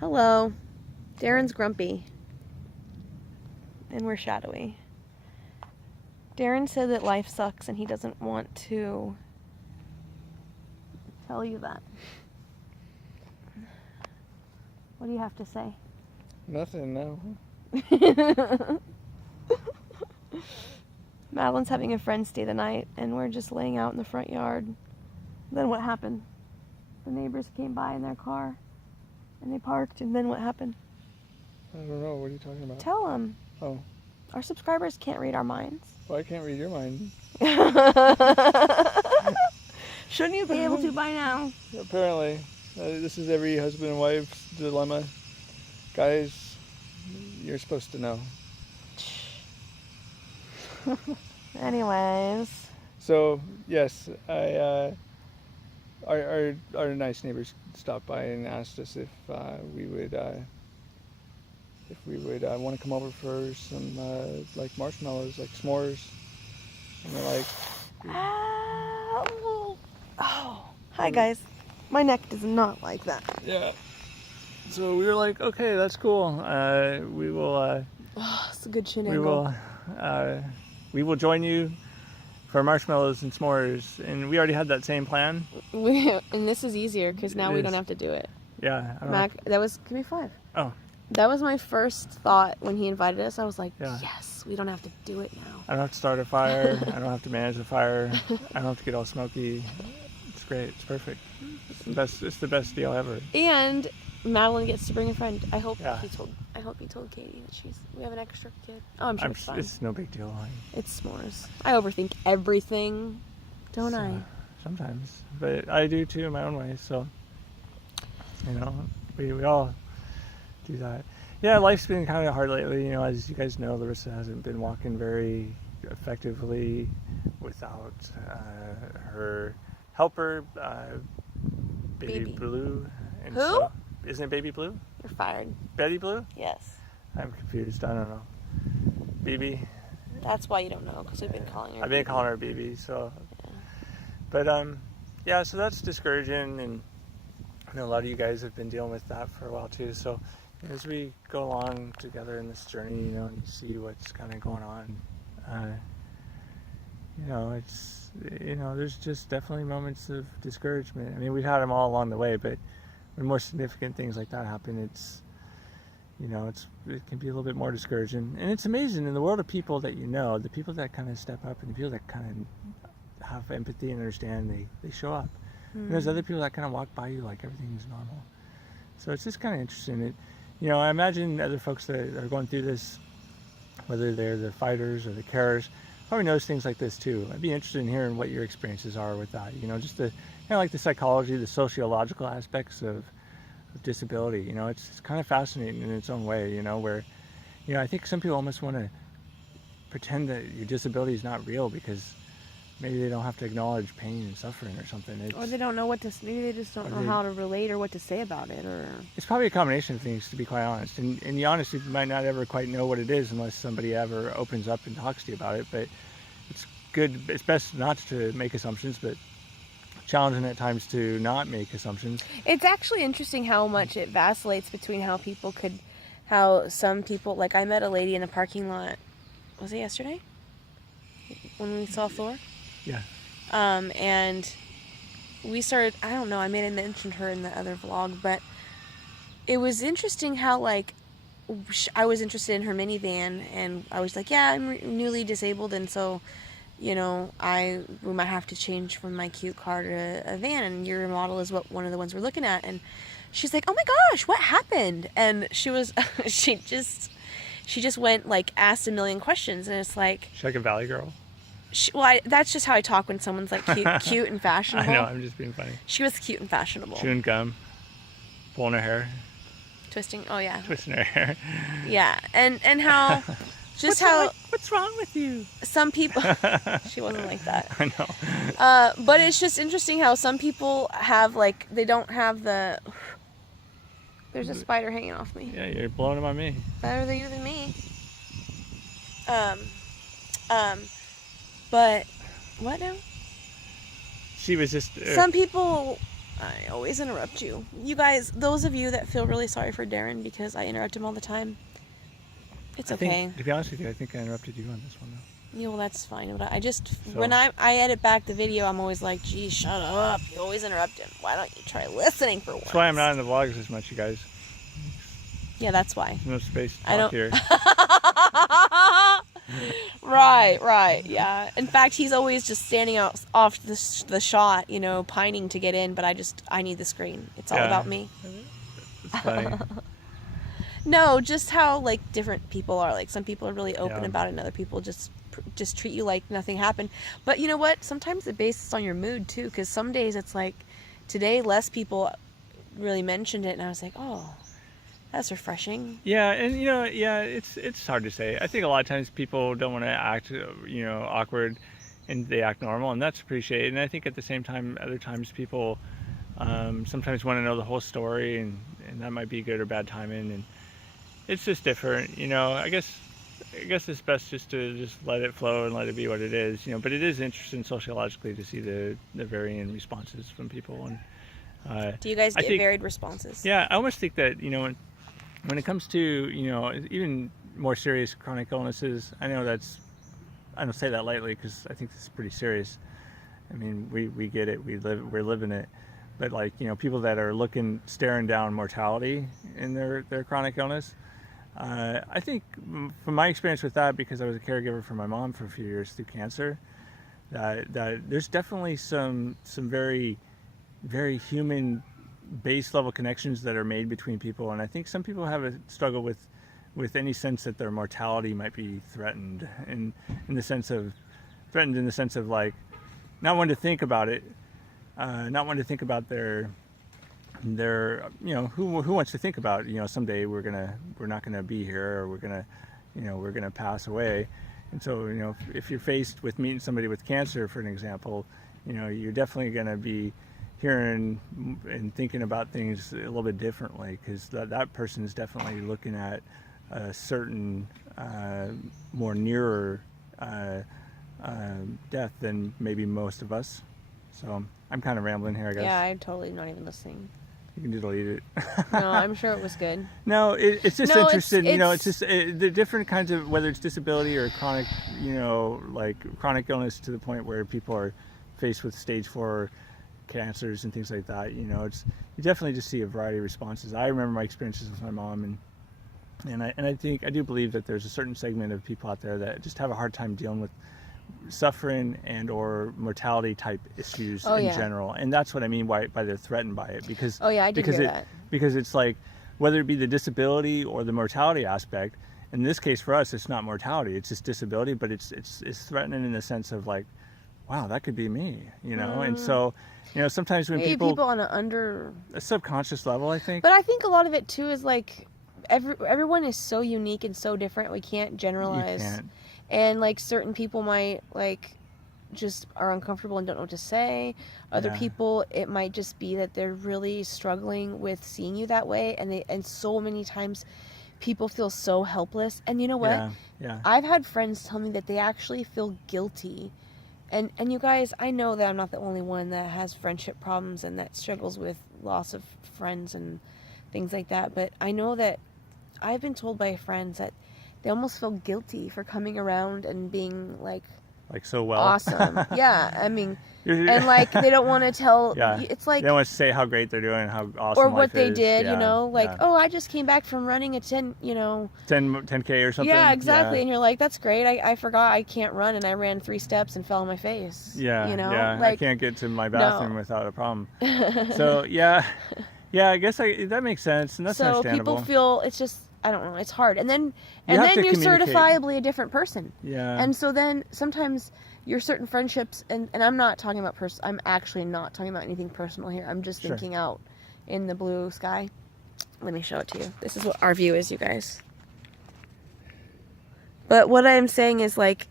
Hello. Darren's grumpy. And we're shadowy. Darren said that life sucks and he doesn't want to tell you that. What do you have to say? Nothing, no. Madeline's having a friend stay the night and we're just laying out in the front yard. Then what happened? The neighbors came by in their car and they parked, and then what happened? I don't know. What are you talking about? Tell them. Oh. Our subscribers can't read our minds. Well, I can't read your mind. Shouldn't you be able to by now? Apparently. This is every husband and wife's dilemma. Guys, you're supposed to know. Anyways. So, yes, our nice neighbors stopped by and asked us if we would want to come over for some like marshmallows, like s'mores. And they're like, oh, hi guys. My neck does not like that. yeah. So we were like, okay, that's cool. We will. It's a good chin we angle. we will join you for marshmallows and s'mores, and we already had that same plan. And this is easier because now we don't have to do it. Yeah. That was, give me 5. Oh. That was my first thought when he invited us. I was like, Yeah. yes, we don't have to do it now. I don't have to start a fire. I don't have to manage the fire. I don't have to get all smoky. It's great. It's perfect. It's the best deal ever. And Madeline gets to bring a friend. I hope Yeah. he told Katie that we have an extra kid. Oh, I'm sure it's fine. It's no big deal. It's s'mores. I overthink everything, don't I? Sometimes, but I do too in my own way. So, we all do that. Yeah, life's been kind of hard lately. As you guys know, Larissa hasn't been walking very effectively without her helper, Baby Blue. And Who? So, isn't it Baby Blue? You're fired. Betty Blue? Yes. I'm confused. I don't know. BB. That's why you don't know, because we've been calling her. I've been calling her BB. So, yeah. But yeah. So that's discouraging, and I know a lot of you guys have been dealing with that for a while too. So as we go along together in this journey, and see what's kind of going on, it's there's just definitely moments of discouragement. I mean, we've had them all along the way, but when more significant things like that happen, it can be a little bit more discouraging. And it's amazing in the world of people that the people that kind of step up and the people that kind of have empathy and understand, they show up. And there's other people that kind of walk by you like everything's normal. So it's just kind of interesting. I imagine other folks that are going through this, whether they're the fighters or the carers, probably knows things like this too. I'd be interested in hearing what your experiences are with that. Just the kind of like the psychology, the sociological aspects of disability. It's kind of fascinating in its own way. Where I think some people almost want to pretend that your disability is not real because maybe they don't have to acknowledge pain and suffering or something. Or they don't know maybe they just don't know how to relate or what to say about it. Or it's probably a combination of things, to be quite honest. And the honest, you might not ever quite know what it is unless somebody ever opens up and talks to you about it. But it's good. It's best not to make assumptions, but challenging at times to not make assumptions. It's actually interesting how much it vacillates between how some people, like I met a lady in the parking lot, was it yesterday? When we saw Thor? Yeah. And we started, I don't know, I may have mentioned her in the other vlog, but it was interesting how, like, I was interested in her minivan, and I was like, yeah, I'm newly disabled, and so, we might have to change from my cute car to a van, and your model is one of the ones we're looking at. And she's like, oh my gosh, what happened? And she was, she just went, like, asked a million questions, and it's like... She's like a valley girl. That's just how I talk when someone's, like, cute and fashionable. I know, I'm just being funny. She was cute and fashionable. Chewing gum, pulling her hair. Twisting her hair. Yeah, and how... Just what's wrong with you? Some people... She wasn't like that. I know. But it's just interesting how some people have, like, they don't have the... There's a spider hanging off me. Yeah, you're blowing them on me. Better than you than me. But... What now? She was just... Some people I always interrupt you. You guys, those of you that feel really sorry for Darren because I interrupt him all the time, it's okay. To be honest with you, I think I interrupted you on this one, though. Yeah, well, that's fine. But when I edit back the video, I'm always like, gee, shut up. You always interrupt him. Why don't you try listening for once? That's why I'm not in the vlogs as much, you guys. Yeah, that's why. There's no space to talk here. Right, yeah. In fact, he's always just standing out off the shot, you know, pining to get in, but I need the screen. It's all about me. It's funny. No, just how, like, different people are. Like, some people are really open about it, and other people just treat you like nothing happened. But you know what? Sometimes it bases on your mood, too, because some days it's like, today less people really mentioned it, and I was like, oh, that's refreshing. Yeah, and it's hard to say. I think a lot of times people don't want to act, awkward, and they act normal, and that's appreciated. And I think at the same time, other times people sometimes want to know the whole story, and that might be good or bad timing, and it's just different. I guess it's best just to just let it flow and let it be what it is. But it is interesting sociologically to see the varying responses from people. And do you guys get varied responses? Yeah, I almost think that when it comes to even more serious chronic illnesses, I don't say that lightly because I think this is pretty serious. I mean, we get it, we're living it, but like people that are staring down mortality in their chronic illness, I think from my experience with that, because I was a caregiver for my mom for a few years through cancer, that there's definitely some very, very human base level connections that are made between people, and I think some people have a struggle with any sense that their mortality might be threatened, in the sense of like not wanting to think about it, not wanting to think about their who wants to think about someday we're not gonna be here, or we're gonna pass away. And so if you're faced with meeting somebody with cancer, for an example, you're definitely gonna be hearing and thinking about things a little bit differently, because that person is definitely looking at a certain more nearer death than maybe most of us. So I'm kind of rambling here, I guess. Yeah, I'm totally not even listening. You can delete it. No, I'm sure it was good. No, it's just interesting. It's just the different kinds of, whether it's disability or chronic, like chronic illness to the point where people are faced with stage 4 cancers and things like that. You definitely just see a variety of responses. I remember my experiences with my mom, and I think I do believe that there's a certain segment of people out there that just have a hard time dealing with suffering and or mortality type issues in general, and that's what I mean by they're threatened by it, because I did hear that. Because it's like, whether it be the disability or the mortality aspect, in this case for us it's not mortality, it's just disability, but it's threatening in the sense of like, wow, that could be me, and so sometimes when people on a subconscious level, I think. But I think a lot of it too is like everyone is so unique and so different, we can't generalize. You can't. And like certain people might like just are uncomfortable and don't know what to say. Other people, it might just be that they're really struggling with seeing you that way, and so many times people feel so helpless. And you know what? Yeah. I've had friends tell me that they actually feel guilty. And you guys, I know that I'm not the only one that has friendship problems and that struggles with loss of friends and things like that, but I know that I've been told by friends that they almost feel guilty for coming around and being like so well awesome. Yeah, I mean, and like they don't want to tell. It's like they don't want to say how great they're doing, how awesome or what they is. did. Oh, I just came back from running a 10K or something. Yeah, exactly. And you're like, that's great. I forgot I can't run, and I ran 3 steps and fell on my face. Yeah, like, I can't get to my bathroom without a problem. So yeah, I guess that makes sense, and that's understandable. So people feel it's just. I don't know. It's hard, and then you're certifiably a different person. Yeah. And so then sometimes your certain friendships, and I'm not talking about I'm actually not talking about anything personal here. I'm just thinking out in the blue sky. Let me show it to you. This is what our view is, you guys. But what I'm saying is, like,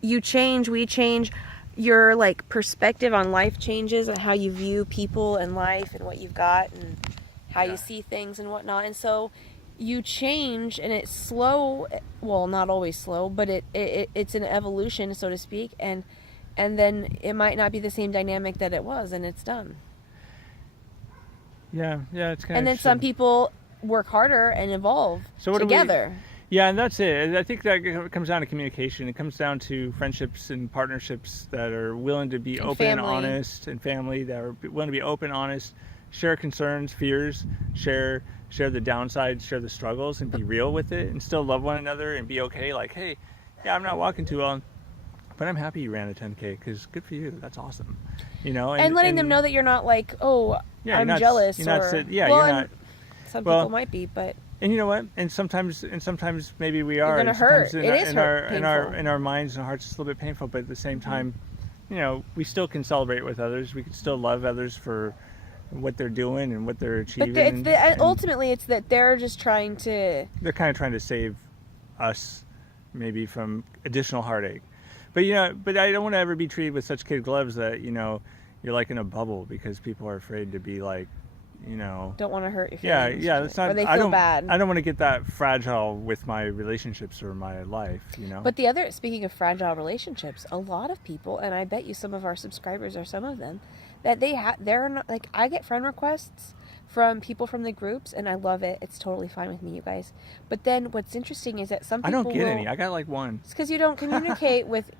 you change, we change. Your like perspective on life changes, and how you view people and life and what you've got and how you see things and whatnot. And so you change, and it's slow, well, not always slow, but it's an evolution, so to speak, and then it might not be the same dynamic that it was, and it's done. Yeah, it's kind of. And then some people work harder and evolve together. Yeah, and that's it. I think that comes down to communication. It comes down to friendships and partnerships that are willing to be open and honest, and family that are willing to be open, honest, share concerns, fears, share the downsides, share the struggles, and be real with it, and still love one another and be okay. Like, hey, yeah, I'm not walking too well, but I'm happy you ran a 10K because good for you. That's awesome. And letting them know that you're not like, oh, yeah, I'm jealous. You're not, you're not. Some people might be, but. And you know what? And sometimes maybe we are. You're gonna hurt. It is in our minds and hearts, it's a little bit painful. But at the same time, we still can celebrate with others. We can still love others for what they're doing and what they're achieving. But ultimately, it's that they're just trying to. They're kind of trying to save us, maybe from additional heartache. But but I don't want to ever be treated with such kid gloves that you're like in a bubble because people are afraid to be like. Don't want to hurt your feelings. Yeah, that's not. Or they feel bad. I don't want to get that fragile with my relationships or my life. But speaking of fragile relationships, a lot of people, and I bet you some of our subscribers are some of them, that they're not like. I get friend requests from people from the groups, and I love it. It's totally fine with me, you guys. But then what's interesting is that some people I don't get any. I got like one. It's because you don't communicate with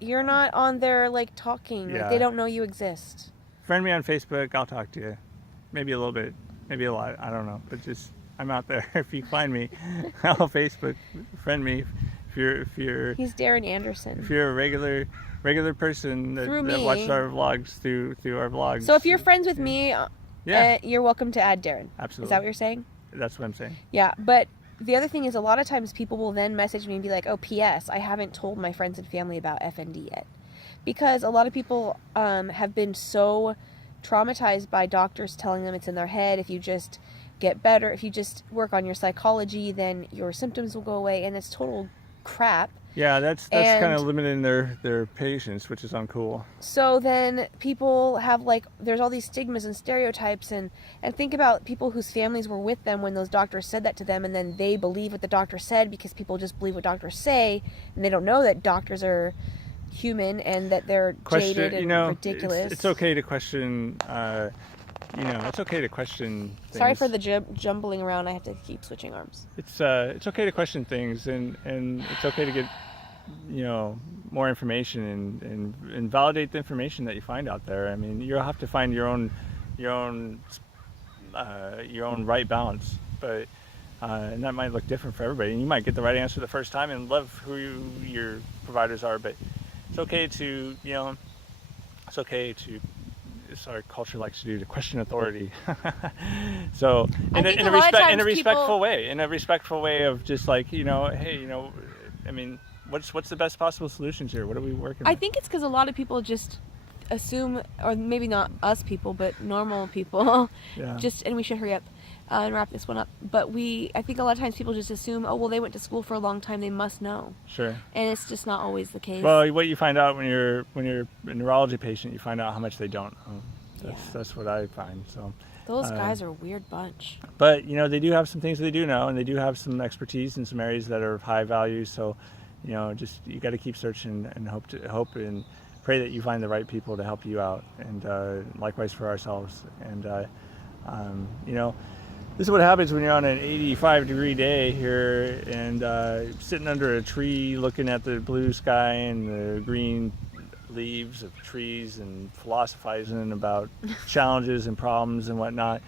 you're not on there talking. Yeah. They don't know you exist. Friend me on Facebook. I'll talk to you. Maybe a little bit, maybe a lot. I don't know, but just I'm out there. If you find me, I'll Facebook friend me. If you're he's Darren Anderson. If you're a regular person that watches our vlogs through our vlogs. So if you're friends with me, you're welcome to add Darren. Absolutely. Is that what you're saying? That's what I'm saying. Yeah, but the other thing is a lot of times people will then message me and be like, "Oh, P.S. I haven't told my friends and family about FND yet," because a lot of people have been so traumatized by doctors telling them it's in their head. If you just get better, if you just work on your psychology, then your symptoms will go away, and it's total crap. Yeah, that's kind of limiting their patience, which is uncool. So then people have there's all these stigmas and stereotypes, and think about people whose families were with them when those doctors said that to them, and then they believe what the doctor said because people just believe what doctors say, and they don't know that doctors are human and that they're jaded and ridiculous. It's okay to question. It's okay to question things. Sorry for the jumbling around. I have to keep switching arms. It's okay to question things, and it's okay to get more information and validate the information that you find out there. I mean, you'll have to find your own right balance, but and that might look different for everybody. And you might get the right answer the first time and love who your providers are, but it's okay to as our culture likes to do, to question authority. So in a respectful way of just hey, I mean, what's the best possible solutions here? What are we working with? I think it's because a lot of people just assume, or maybe not us people, but normal people, and we should hurry up and wrap this one up. But I think a lot of times people just assume, oh, well, they went to school for a long time, they must know. Sure. And it's just not always the case. Well, what you find out when you're a neurology patient, you find out how much they don't know. That's what I find. So those guys are a weird bunch. But they do have some things they do know, and they do have some expertise in some areas that are of high value. So just you got to keep searching and hope and pray that you find the right people to help you out, and likewise for ourselves. And this is what happens when you're on an 85-degree day here and sitting under a tree looking at the blue sky and the green leaves of trees and philosophizing about challenges and problems and whatnot.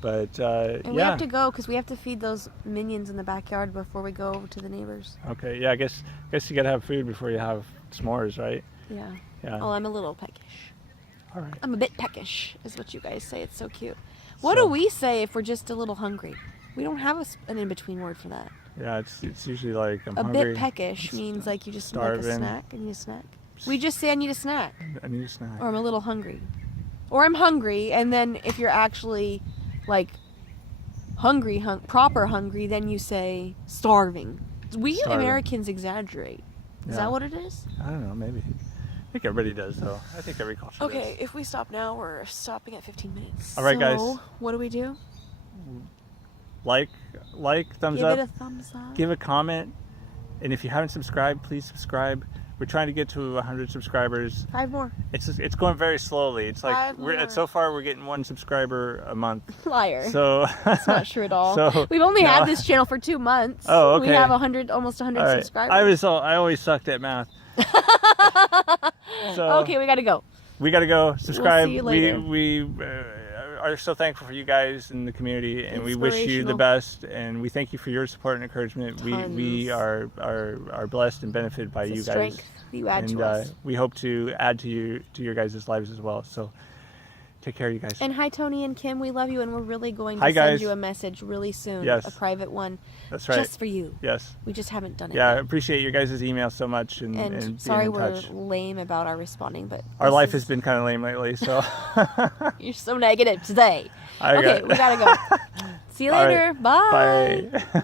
But and we have to go because we have to feed those minions in the backyard before we go over to the neighbors. Okay, yeah, I guess you gotta have food before you have s'mores, right? Yeah. Yeah. Oh, I'm a little peckish. All right. I'm a bit peckish, is what you guys say. It's so cute. What do we say if we're just a little hungry? We don't have an in-between word for that. Yeah, it's usually like I'm hungry. A bit peckish means like you just starving. Like a snack. I need a snack. We just say I need a snack. I need a snack. Or I'm a little hungry. Or I'm hungry, and then if you're actually proper hungry, then you say starving. We Americans exaggerate. Is that what it is? I don't know, maybe. I think everybody does, though. I think every culture does. Okay, if we stop now, we're stopping at 15 minutes. All right, guys. What do we do? Like, thumbs up. Give it a thumbs up. Give a comment. And if you haven't subscribed, please subscribe. We're trying to get to 100 subscribers. 5 more. It's going very slowly. It's like 5 more. so far we're getting 1 subscriber a month. Liar. So That's not true at all. So, We've only no. had this channel for 2 months. Oh, okay. We have almost 100 All right. subscribers. I always sucked at math. So Okay, we gotta go. we gotta go. Subscribe. see you later. We are so thankful for you guys in the community, and we wish you the Inspirational. best. And we thank you for your support and encouragement. We Tons. are blessed and benefited by It's a you guys. strength you add And to us. we hope to add to your guys' lives as well. So take care, you guys. And hi, Tony and Kim. We love you, and we're really going to Hi, send guys. you a message really soon. Yes. A private one. That's right. Just for you. Yes. We just haven't done it Yeah, I yet. appreciate your guys' email so much and And being sorry in we're touch. lame about our responding, but Our this life is- has been kind of lame lately, so You're so negative today. I Okay, got- we gotta go. See you All later. right. Bye. Bye.